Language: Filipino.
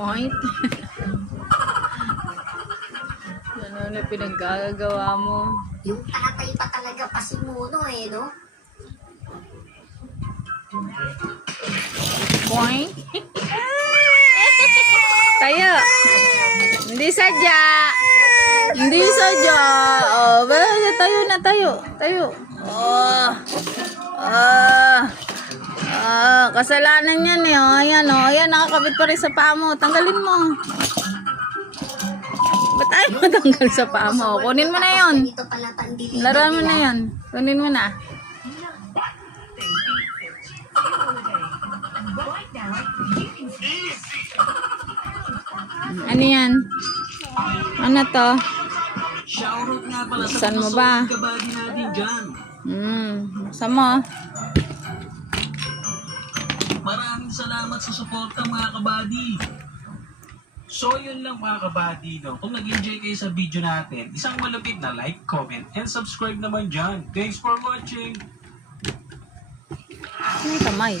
Point. Ano na pinaggagawa mo? Yung tatay pa talaga pasimuno eh, no? Point. Tayo. Hindi sadya. Hindi sadya. Oh, tayo na tayo. Tayo. Oh. Kasalanan yan eh. Oh, ayan oh. Ayan, nakakabit pa rin sa paa mo. Tanggalin mo. Ba't ayaw matanggal sa paa mo? Kunin mo na yun. Dito pala pandili. Laruan mo na yun. Kunin mo na. Ano yan? Ano to? Shoutout nga pala sa Buksan mo mga ba? solid kabady natin dyan. Buksan mo. Maraming salamat sa suporta mga kabady. So yun lang mga kabady, no? Kung nag-enjoy kayo sa video natin, isang malupit na like, comment, and subscribe naman dyan. Thanks for watching! Ano yung kamay?